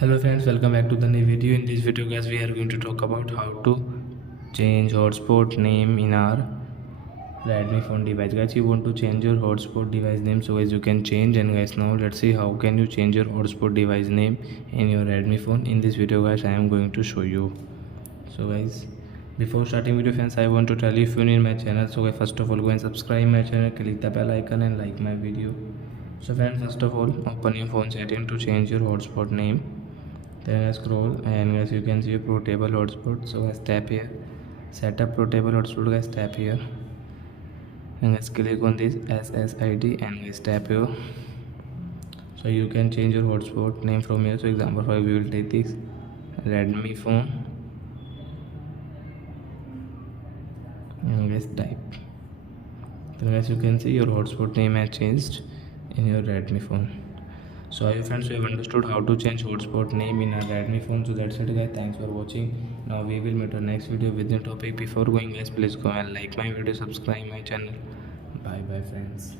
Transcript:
Hello friends, welcome back to the new video. In this video guys, we are going to talk about how to change hotspot name in our Redmi phone device. Guys, you want to change your hotspot device name, so guys you can change. And guys, now let's see how can you change your hotspot device name in your Redmi phone. In this video guys, I am going to show you. So guys, before starting video friends, I want to tell you, if you're new in my channel, so guys, first of all go and subscribe my channel, click the bell icon and like my video. So friends, first of all open your phone setting to change your hotspot name. Then I scroll and guys you can see a portable hotspot. So guys tap here, set up portable hotspot. Guys tap here and guys click on this SSID and guys tap here. So you can change your hotspot name from here. So example for we will take this Redmi phone and guys type. Then guys you can see your hotspot name has changed in your Redmi phone. So I hope friends you have understood how to change hotspot name in a Redmi phone. So that's it guys, thanks for watching. Now we will meet our next video with new topic. Before going guys, please go and like my video, subscribe my channel. Bye bye friends.